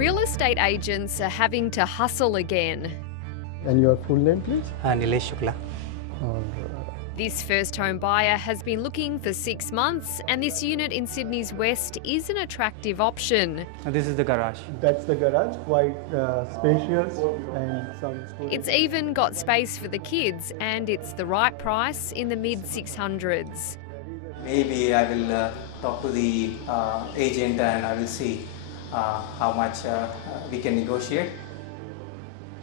Real estate agents are having to hustle again. And your full name, please? Nilesh Shukla. This first home buyer has been looking for 6 months, and this unit in Sydney's West is an attractive option. This is the garage. That's the garage, quite spacious and some storage. It's even got space for the kids, and it's the right price in the mid-600s. Maybe I will talk to the agent and I will see how much we can negotiate.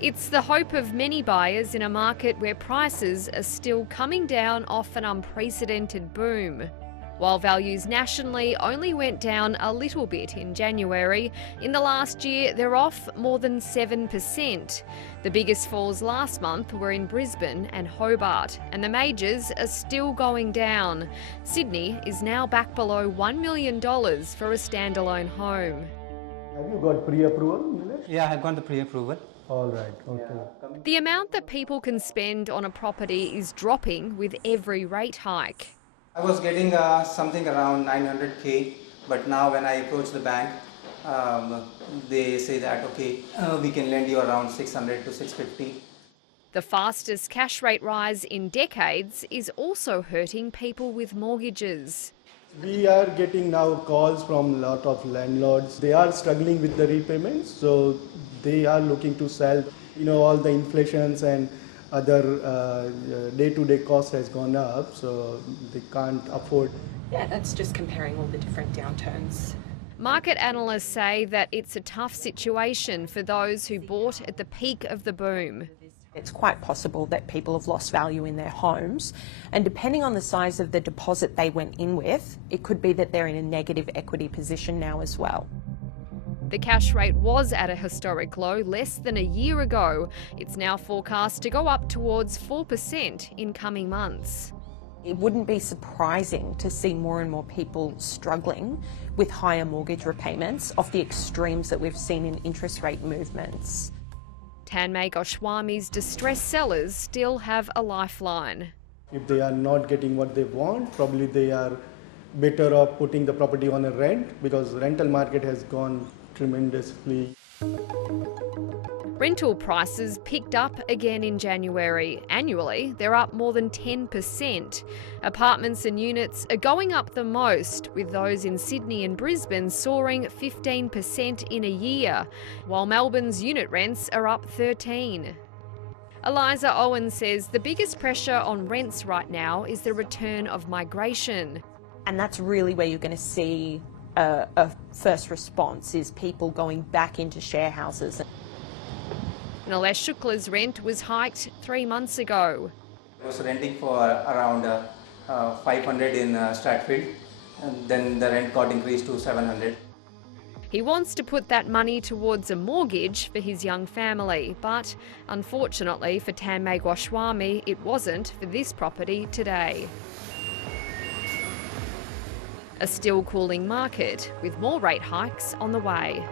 It's the hope of many buyers in a market where prices are still coming down off an unprecedented boom. While values nationally only went down a little bit in January, in the last year they're off more than 7%. The biggest falls last month were in Brisbane and Hobart, and the majors are still going down. Sydney is now back below $1 million for a standalone home. Have you got pre-approval, Nilesh? Yeah, I have got the pre-approval. All right, okay. The amount that people can spend on a property is dropping with every rate hike. I was getting something around 900k, but now when I approach the bank, they say that okay, we can lend you around 600 to 650. The fastest cash rate rise in decades is also hurting people with mortgages. We are getting now calls from a lot of landlords. They are struggling with the repayments, so they are looking to sell. All the inflations and other day-to-day cost has gone up, so they can't afford. Yeah, that's just comparing all the different downturns. Market analysts say that it's a tough situation for those who bought at the peak of the boom. It's quite possible that people have lost value in their homes, and depending on the size of the deposit they went in with, it could be that they're in a negative equity position now as well. The cash rate was at a historic low less than a year ago. It's now forecast to go up towards 4% in coming months. It wouldn't be surprising to see more and more people struggling with higher mortgage repayments off the extremes that we've seen in interest rate movements. Tanmay Goswami's distressed sellers still have a lifeline. If they are not getting what they want, probably they are better off putting the property on a rent, because rental market has gone tremendously. Rental prices picked up again in January. Annually, they're up more than 10%. Apartments and units are going up the most, with those in Sydney and Brisbane soaring 15% in a year, while Melbourne's unit rents are up 13%. Eliza Owen says the biggest pressure on rents right now is the return of migration. And that's really where you're going to see a first response, is people going back into share houses. Nilesh Shukla's rent was hiked 3 months ago. I was renting for around 500 in Stratfield, and then the rent got increased to 700. He wants to put that money towards a mortgage for his young family, but unfortunately for Tanmay Goswami, it wasn't for this property today. A still cooling market with more rate hikes on the way.